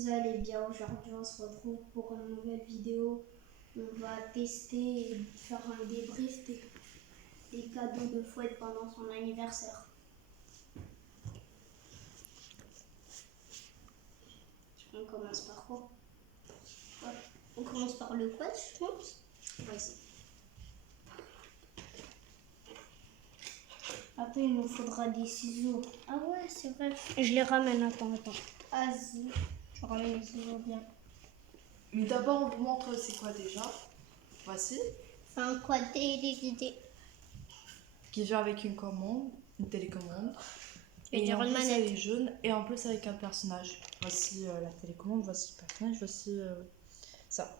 vous allez bien. Aujourd'hui, on se retrouve pour une nouvelle vidéo. On va tester et faire un débrief des cadeaux de Fouette pendant son anniversaire. On commence par quoi? Ouais. On commence par le couette, je pense. Vas-y. Après, il nous faudra des ciseaux. Ah ouais, c'est vrai. Je les ramène. Attends. Vas-y. Je ramène les ciseaux bien. Mais d'abord, on vous montre c'est quoi déjà. Voici. C'est un quad DVD. Qui vient avec une commande, une télécommande. Et en plus, une manette. elle est jaune. Et en plus, avec un personnage. Voici la télécommande, voici le personnage, voici ça.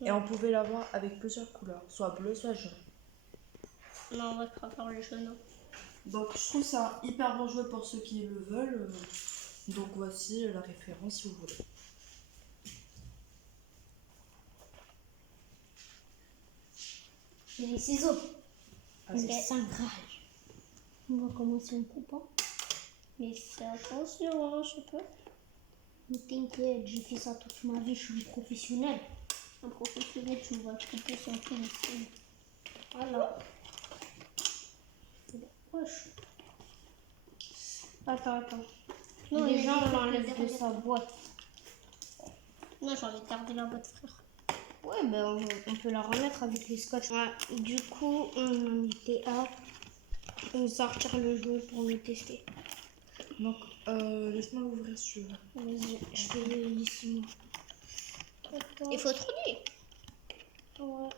Ouais. Et on pouvait l'avoir avec plusieurs couleurs, soit bleu, soit jaune. Non, on préfère le jaune. Donc, je trouve ça hyper bon jouet pour ceux qui le veulent. Donc, voici la référence si vous voulez. Et les ciseaux. Les cinglage. On va commencer en coupant. Mais fais attention, hein, je sais pas. Mais t'inquiète, j'ai fait ça toute ma vie, je suis un professionnel. Un professionnel, tu vas couper son fil ici. Voilà. Wesh. Attends. Non, les gens l'enlèvent de sa boîte. Non, j'ai envie de garder la boîte, frère. Ouais, ben on peut la remettre avec les scotch. Ouais, du coup, on en était à sortir le jeu pour le tester. Donc, laisse-moi l'ouvrir sur. Vas-y, je fais ici. Il faut tourner. Ouais,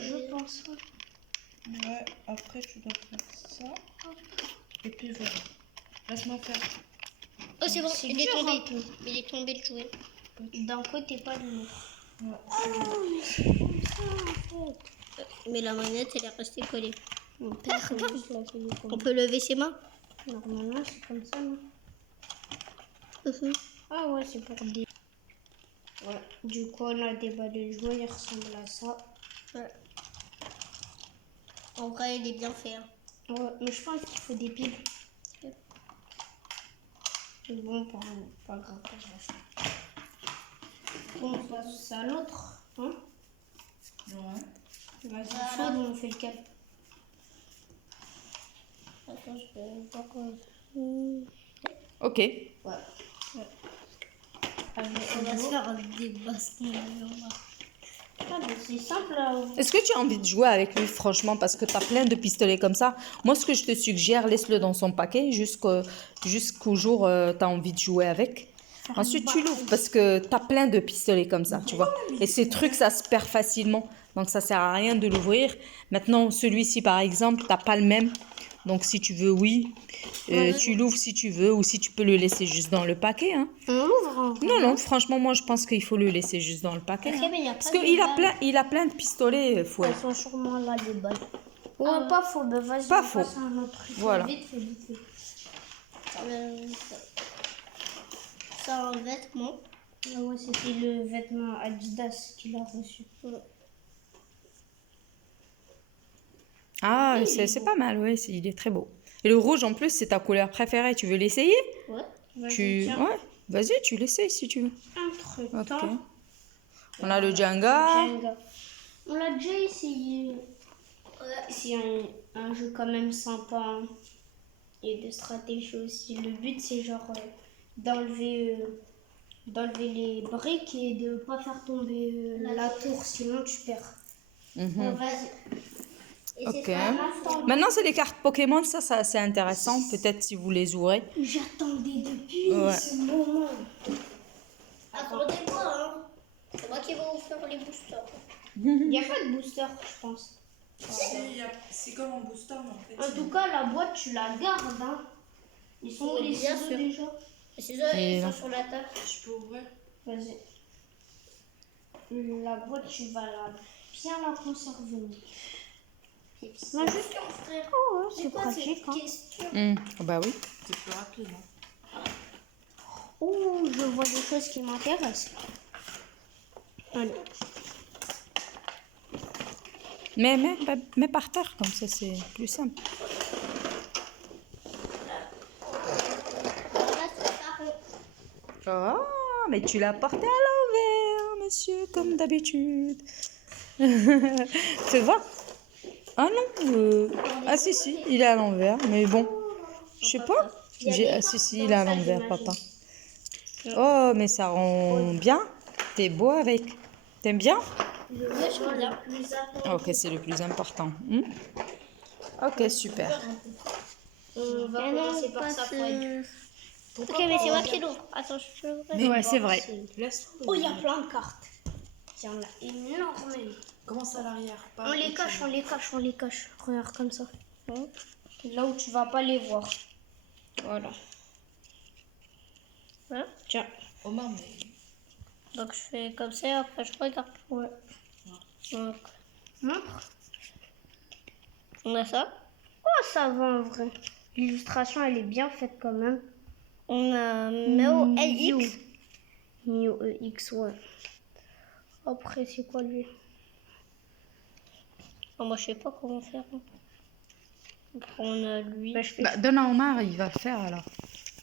je pense. Ouais, après tu dois faire ça. Et puis voilà. Laisse-moi faire. Oh, c'est bon, il est tombé. Il est tombé le jouet. D'un côté, pas de l'autre. Ouais, mais la manette, elle est restée collée. On peut lever ses mains? Normalement, c'est comme ça, non? Ah ouais, c'est pour des... Ouais. Du coup, on a déballé le jouet, il ressemble à ça. Ouais. En vrai, il est bien fait. Hein. Ouais, mais je pense qu'il faut des piles. Ouais. C'est bon, pas grave. Bon, on passe à l'autre. Hein? Ouais. Vas-y, voilà. On fait lequel? Attends, je vais voir quoi. Ok. Ouais. On va se faire des bastons. Ah, mais c'est simple. Est-ce que tu as envie de jouer avec lui, franchement, parce que tu as plein de pistolets comme ça? Moi, ce que je te suggère, laisse-le dans son paquet jusqu'au jour où tu as envie de jouer avec. Ensuite, tu l'ouvres parce que tu as plein de pistolets comme ça, tu vois. Et ces trucs, ça se perd facilement. Donc, ça sert à rien de l'ouvrir. Maintenant, celui-ci, par exemple, tu n'as pas le même. Donc, si tu veux, oui. Tu l'ouvres si tu veux ou si tu peux le laisser juste dans le paquet. Hein. On l'ouvre. Non, franchement, moi, je pense qu'il faut le laisser juste dans le paquet. Okay, hein. Parce qu'il a plein de pistolets, Fouet. Elles sont sûrement là, les balles. Ouais, pas faux. Ben, vas-y, pas faux. Un autre truc. Voilà. Vite fait. Ça, un vêtement. Ah ouais, c'était le vêtement Adidas qu'il a reçu. Ouais. Ah, c'est pas mal, ouais, il est très beau. Et le rouge, en plus, c'est ta couleur préférée. Tu veux l'essayer? Ouais. Ouais, vas-y, tu l'essayes si tu veux. Entre temps. Okay. On a le Jenga. On l'a déjà essayé. C'est un jeu quand même sympa. Hein. Et de stratégie aussi. Le but, c'est genre d'enlever les briques et de ne pas faire tomber la tour, sinon tu perds. Ok. Maintenant, c'est les cartes Pokémon, ça c'est intéressant. Peut-être si vous les ouvrez. J'attendais depuis ce moment. Attendez-moi, hein. C'est moi qui vais vous faire les boosters. Il n'y a pas de booster, je pense. C'est comme un booster, mais en fait. En tout cas, la boîte, tu la gardes. Hein. Ils sont où les ciseaux déjà? Les ciseaux, ils sont sur la table. Je peux ouvrir? Vas-y. La boîte, tu vas bien la conserver. Non, juste frère. Oh, ouais, c'est pratique. Hein. Bah oui. C'est plus rapide. Hein. Oh, je vois des choses qui m'intéressent. Allez. Mais par terre, comme ça, c'est plus simple. Ah, mais tu l'as porté à l'envers, monsieur, comme d'habitude. Fais voir. Ah non, ah si, il est à l'envers, mais bon, je sais pas. Ah si, il est à l'envers, papa. Oh, mais ça rend bien. T'es beau avec. T'aimes bien? Ok, c'est le plus important. Ok, super. On va commencer par ça. Ok, mais c'est moi qui l'ouvre. Attends, je l'ouvre. Ouais, c'est vrai. Oh, il y a plein de cartes. Il y en a énormément. Comment ça à l'arrière? On les cache. Regarde comme ça. Là où tu vas pas les voir. Voilà. Hein? Tiens. Omar, mais... Donc je fais comme ça et après je regarde. Ouais. Donc, montre. On a ça. Oh, ça va en vrai. L'illustration, elle est bien faite quand même. On a Meo LX. Mio EX, ouais. Après, c'est quoi lui? Oh, moi, je sais pas comment faire. Après, on a lui. Bah, donne à Omar, il va faire alors.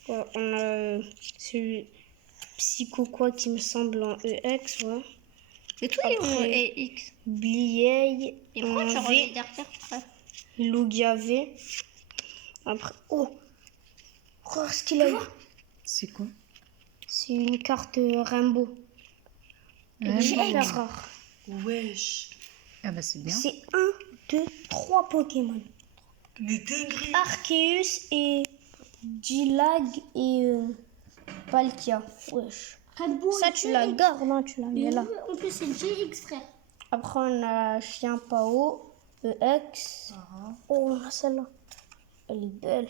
Ouais, on a celui Psycho quoi qui me semble en EX, ouais. Et toi, il est en EX. Bliey. Et pourquoi tu reviens derrière après? Lugavé. Après, oh! Regarde ce qu'il a eu. C'est quoi? C'est une carte Rainbow. Super rare. Wesh. Ah bah c'est bien. C'est 1, 2, 3 Pokémon. Mais dinguerie. Arceus et Dilag et Palkia. Wesh. Ça, tu la gardes, hein, tu la mets là. En plus, c'est GX, frère. Après, on a Chien Pao, EX. Oh, on a celle-là. Elle est belle.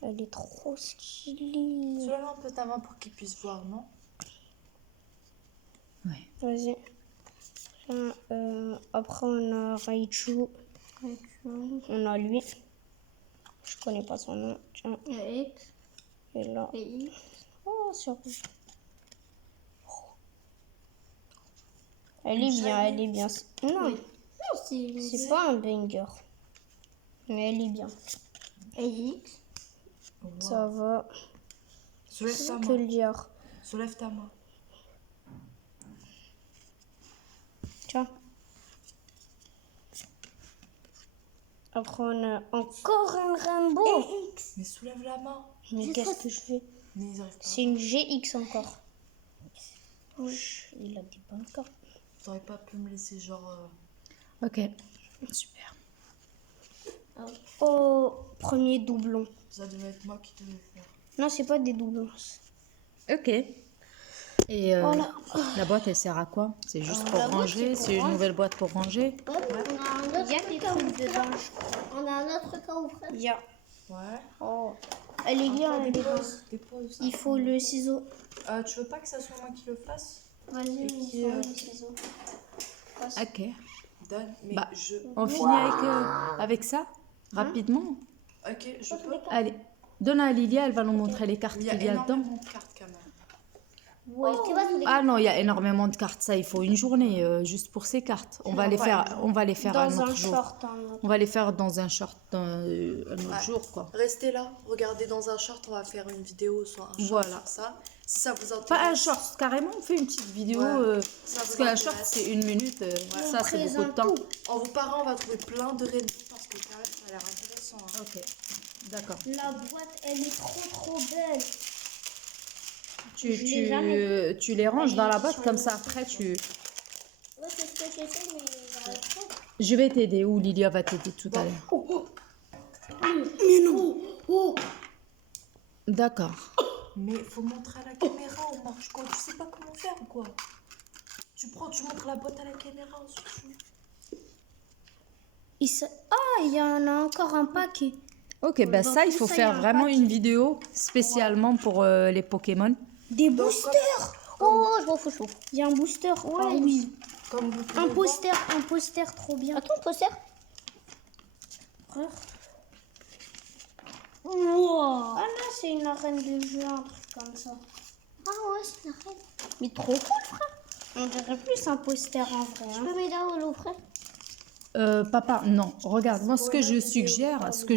Elle est trop stylée. Soulève un peu ta main pour qu'il puisse voir, non? Vas-y. Après, on a Raichu. On a lui. Je connais pas son nom. Tiens. EX. Et là. EX. Oh, surprise. Elle est bien, elle est bien. Non, Non, c'est pas un banger. Mais elle est bien. EX. Ça va. Soulève ta Que main. le dire. Soulève ta main. Tiens. Après, on a encore un Rainbow. Mais soulève la main. Mais qu'est-ce que je fais? Mais ils arrivent pas. C'est une GX encore. Il a des bonnes cartes. T'aurais pas pu me laisser genre... Ok, super. Oh, premier doublon. Ça devait être moi qui devais faire. Non, c'est pas des doublons. Ok. Et la boîte, elle sert à quoi? C'est juste pour ranger? C'est une nouvelle boîte pour ranger? On a un Il y a autre des cas trucs dedans. On a un autre cas où, frère. Il y a. Ouais. Oh. Elle est bien, elle est bien. Dépose. Il faut le ciseau. Tu veux pas que ça soit moi qui le fasse? Vas-y, qui, il faut le ciseau. Ok. Dan, mais Bah, je... On finit avec ça? Rapidement? Ok, je peux. Allez, donne à Lilia, elle va nous montrer les cartes Il y qu'il a y a dedans. énormément de cartes quand même. Ouais, Tu vois, c'est des Ah non, il y a énormément de cartes, ça, il faut une journée juste pour ces cartes. On va les faire un dans un autre jour. short. Hein. On va les faire dans un short un autre Ouais. jour, quoi. Restez là, regardez dans un short, on va faire une vidéo sur un short Voilà. sur ça. Si ça vous intéresse. Pas un short, carrément, on fait une petite vidéo. Ouais. Ça Parce vous qu'un intéresse. short, c'est 1 minute. Ça, c'est beaucoup de présente temps. tout. En vous parlant, on va trouver plein de rainbows parce que quand même, ça a l'air intéressant. Hein. Ok, d'accord. La boîte, elle est trop belle. Tu l'ai jamais les ranges dans la boîte, comme ça, après, tu... Ouais, c'est ce que j'ai fait, mais j'arrive pas. Je vais t'aider, ou Lilia va t'aider tout à l'heure. Mais non. Oh. D'accord. Mais faut montrer à la caméra, on marche quoi? Tu sais pas comment faire ou quoi? Tu montres la boîte à la caméra surtout. Ah, il y en a encore un paquet. Ok, bah Dans ça, il tout faut ça, faire il y a un vraiment paquet. une vidéo spécialement pour les Pokémon. Des boosters. Oh, je m'en fous, je m'en fous. Il y a un booster. Ah oui. Comme vous pouvez Un voir, poster trop bien. Attends, poster. Wow. Ah là, c'est une arène de jeu, un truc comme ça. Ah ouais, c'est une reine. Mais trop cool, frère. On dirait plus un poster en vrai. Je Hein. peux m'aider à l'eau, frère. Papa, non. Regarde, moi, ce que je suggère, ce que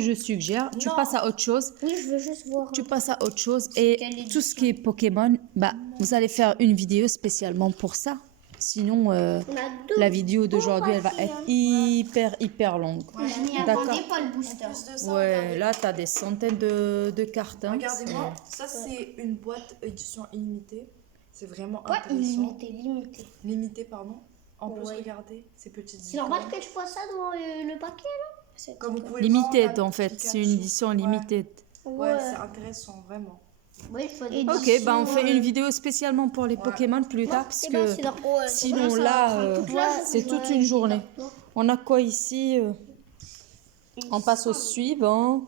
je suggère, tu Non. passes à autre chose. Oui, je veux juste voir. Tu passes à autre chose quelle et édition? tout ce qui est Pokémon, bah, vous allez faire une vidéo spécialement pour ça. Sinon, On a deux. la vidéo d'aujourd'hui, elle va paquets, être hein. hyper longue. Je m'y D'accord. attendais pas le En booster. plus de ça, Ouais, regardez. là, tu as des centaines de cartes. Hein. Regardez-moi, ça c'est une boîte édition illimitée. C'est vraiment Pas intéressant. illimité, limité. Limité, pardon. En plus, Ouais. regardez ces petites C'est normal icônes. que je vois ça dans le paquet là. Comme vous pouvez Limited, voir, en fait. Pikachu. C'est une édition Ouais. limited. Ouais, c'est intéressant, vraiment. Ouais, je vois Ok, bah, on fait une vidéo spécialement pour les Pokémon plus tard, parce que sinon, là, c'est toute une journée. On a quoi ici On passe au suivant.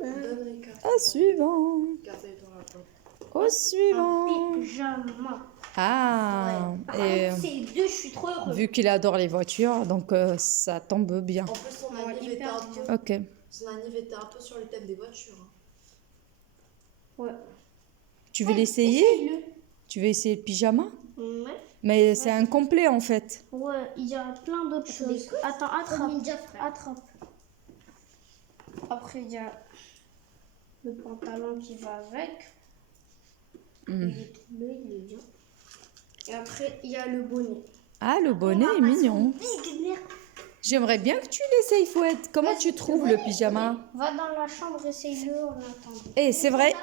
Donne les cartes. Au suivant. Regardez dans la boîte. Au suivant. Pyjama. Ah, et C'est deux, je suis trop heureuse. vu qu'il adore les voitures, donc ça tombe bien. En plus, son anniv était hyper un peu... Ok. Son anniv était un peu sur le thème des voitures. hein. Ouais. Tu veux l'essayer Tu veux essayer le pyjama Ouais. Mais c'est incomplet en fait. Ouais, il y a plein d'autres choses. Attends, attrape. Attrape. Après, il y a le pantalon qui va avec. Il est tout bleu, il est bien. Et après, il y a le bonnet. Ah, le bonnet est mignon. J'aimerais bien que tu l'essayes, Fouette. Comment tu trouves le pyjama Va dans la chambre, essaye-le en attendant. Eh, c'est vrai.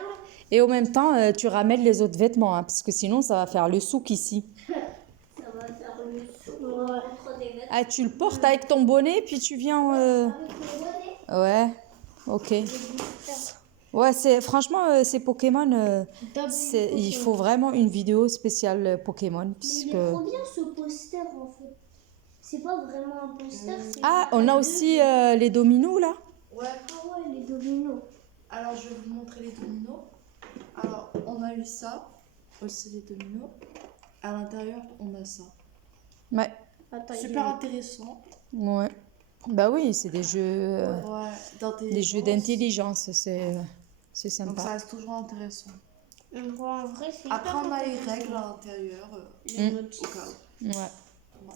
Et en même temps, tu ramènes les autres vêtements, hein, parce que sinon, ça va faire le souk ici. Ça va faire le saut entre des vêtements. Ah, tu le portes avec ton bonnet, puis tu viens... Avec le bonnet. Ouais, ok. Ouais, c'est franchement, ces Pokémon, il faut vraiment une vidéo spéciale Pokémon, Mais puisque... il est trop bien ce poster en fait. C'est pas vraiment un poster. c'est Ah, genre on a deux- aussi les dominos, là. Ouais. Ah ouais, les dominos. Alors, je vais vous montrer les dominos. Alors, on a eu ça. Aussi les dominos. À l'intérieur, on a ça. Ouais, Attends, Super intéressant. ouais. Bah oui, c'est des jeux, Ouais, des jeux d'intelligence, c'est Donc, ça sympa. reste toujours intéressant. on voit en vrai, c'est Après, hyper on a les intéressant. règles à l'intérieur. Les Mm. notes. Au cas où. Ouais. Bon.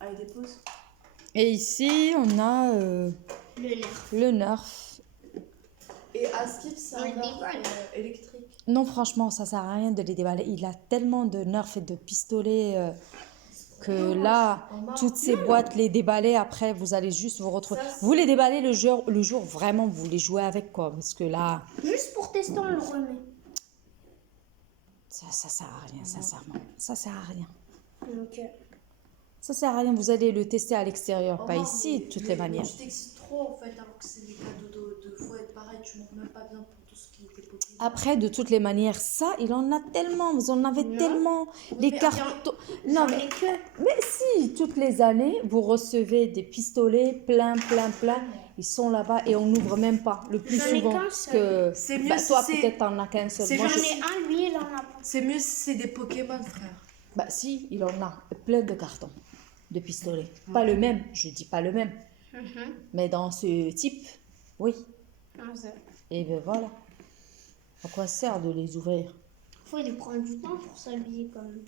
Allez, dépose. Et ici, on a Le nerf. le Nerf. Et Askip, c'est un Ouais, nerf déballe. électrique. Non, franchement, ça sert à rien de les déballer. Il a tellement de Nerf et de pistolets que là, toutes ces boîtes, les déballer, après, vous allez juste vous retrouver. Ça, c'est- Vous les déballez le jour vraiment, vous les jouez avec, quoi. Parce que là, Juste pour tester, on le remet. ça sert à rien, sincèrement. Ça sert à rien. Donc, Ça sert à rien, vous allez le tester à l'extérieur, pas Oh, ici, de toutes les manières. Tu t'excites trop en fait, alors que c'est des cadeaux de fouette. Pareil, tu montres même pas bien pour tout ce qui était Pokémon. Après, de toutes les manières, ça, il en a tellement, vous en avez tellement. Les mais cartons. Non, j'en mais, ai que. mais si, toutes les années, vous recevez des pistolets plein. Ils sont là-bas et on n'ouvre même pas. Le plus J'en ai souvent. qu'un Parce seul. que C'est mieux bah, si toi, c'est- peut-être, t'en as qu'un seul. c'est Moi, J'en je- ai un, lui, il en a pas. C'est mieux si c'est des Pokémon, frère. Bah, si, il en a plein de cartons de pistolets. Pas le même, je dis pas le même. Mais dans ce type, oui. Et ben voilà. À quoi ça sert de les ouvrir? Faut lui prendre du temps pour s'habiller quand même.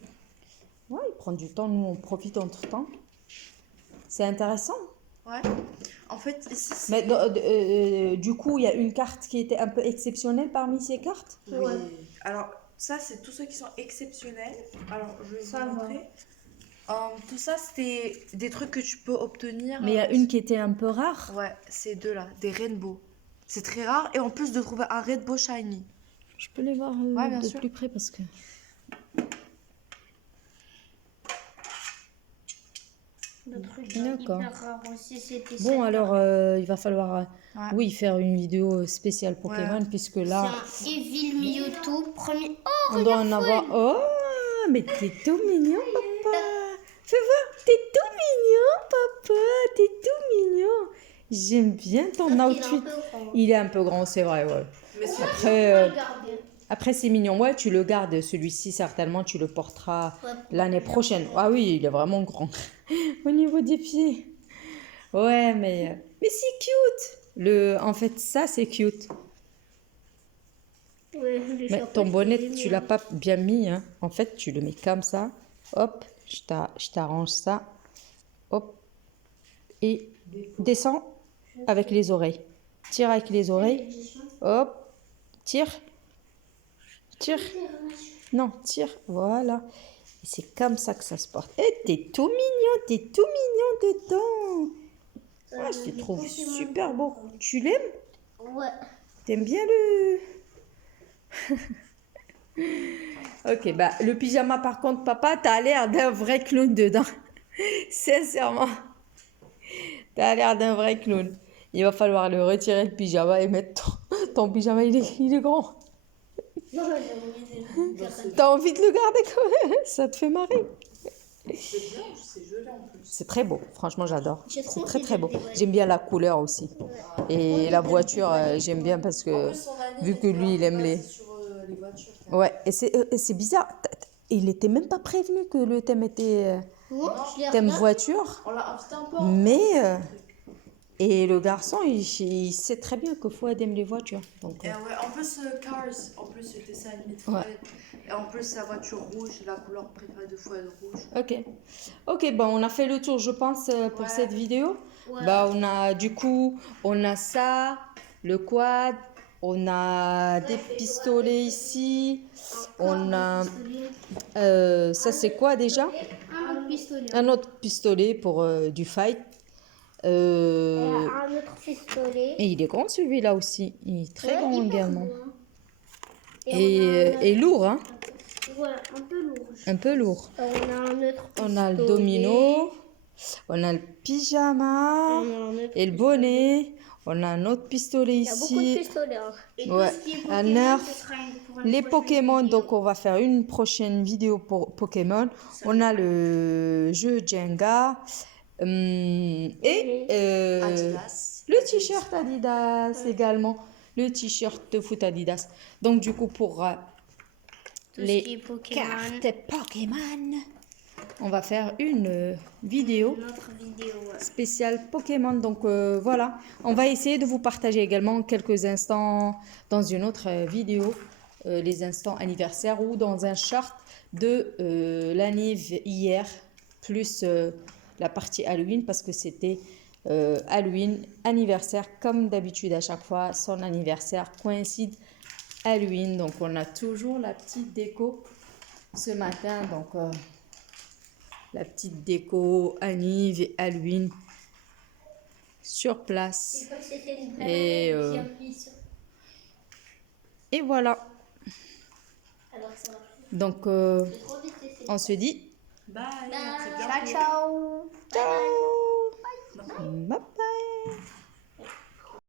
Ouais, il prend du temps, nous on profite entre temps. C'est intéressant. Ouais. En fait, ici, c'est. Mais du coup, il y a une carte qui était un peu exceptionnelle parmi ces cartes. Oui. Ouais. Alors, ça, c'est tous ceux qui sont exceptionnels. Alors, je vais Ça vous va. montrer. Tout ça, c'était des trucs que tu peux obtenir. Mais il y a une qui était un peu rare. Ouais, ces deux-là, des rainbows. C'est très rare. Et en plus de trouver un rainbow shiny. Je peux les voir Ouais, bien de sûr. plus près parce que. Le truc D'accord. hyper rare aussi, c'était Bon, ça. alors il va falloir, Ouais. oui, faire une vidéo spéciale Pokémon Ouais. puisque C'est là, un Evil Mewtwo, premier. Oh, on doit en avoir. Oh, mais t'es tout mignon, papa. Fais voir, t'es tout mignon, papa. T'es tout mignon. J'aime bien ton il est un outfit. peu grand. Il est un peu grand, c'est vrai, ouais. Mais c'est Après, On va le garder. après c'est mignon. Ouais, tu le gardes. Celui-ci, certainement, tu le porteras Ouais, l'année prochaine. Ah oui, il est vraiment grand. Au niveau des pieds. Ouais, mais c'est cute. En fait, ça, c'est cute. Ouais, le Mais chapeau, ton je bonnet, l'ai tu mis. l'as pas bien mis. Hein. En fait, tu le mets comme ça. Hop, je t'arrange ça. Hop. et descends avec les oreilles. Tire avec les oreilles. Hop, tire. Tire. Non, tire. Voilà. Et c'est comme ça que ça se porte. Et t'es tout mignon dedans. Ah, je te trouve super beau. Tu l'aimes? Ouais. T'aimes bien le... Ok, bah le pyjama par contre, papa, t'as l'air d'un vrai clown dedans. Sincèrement. T'as l'air d'un vrai clown. Il va falloir le retirer le pyjama et mettre ton pyjama, il est grand. Non, j'ai envie de le T'as envie de le garder quand même? Ça te fait marrer. C'est bien, c'est joli en plus. C'est très beau, franchement j'adore. J'ai trop C'est très envie très de beau. le dévoiler. J'aime bien la couleur aussi. Et la voiture, j'aime bien parce que vu que lui il aime les... Sur les voitures. Ouais, et c'est bizarre. Il était même pas prévenu que le thème était Moi, je les thème regarde. voiture. On l'a c'était un peu. Mais et le garçon, il sait très bien que Fouad aime les voitures. Donc, Et ouais, en plus, Cars, en plus, c'était ça animé de Ouais. Fouad. Et en plus, sa voiture rouge, la couleur préférée de Fouad rouge. ok, bon, on a fait le tour, je pense, pour Ouais. cette vidéo. Ouais. Bah, on a ça, le quad, on a des pistolets ici, on a, ça c'est quoi déjà? Un autre pistolet. Un autre pistolet pour du fight. Un autre pistolet. Et il est grand celui-là aussi, il est très grand Hyper également. beau, hein. Et Et lourd, hein? voilà, un peu lourd. Un peu lourd. On a un autre On a le pistolet. domino, on a le pyjama On a un autre et le bonnet. On a un autre pistolet Il y a beaucoup de ici. pistolets. Hein. Et Ouais, tout ce qui est un Pokémon, nerf. ce sera pour une Les prochaine Pokémon, vidéo. donc on va faire une prochaine vidéo pour Pokémon. On a le jeu Jenga et Adidas. le t-shirt Adidas également. Le t-shirt de foot Adidas. Donc du coup pour Tout ce qui les est Pokémon. cartes Pokémon, on va faire une vidéo Notre vidéo. Ouais. spécial Pokémon. Donc voilà, on va essayer de vous partager également quelques instants dans une autre vidéo, les instants anniversaires ou dans un chart de l'anniv hier, plus la partie Halloween parce que c'était Halloween, anniversaire comme d'habitude à chaque fois, son anniversaire coïncide Halloween. Donc on a toujours la petite déco ce matin, donc la petite déco Anniv et Halloween sur place. Et voilà. Alors, ça va. Donc Trop vite, c'est on se dit Bye. À très bientôt. Ciao, ciao. ciao. Bye bye.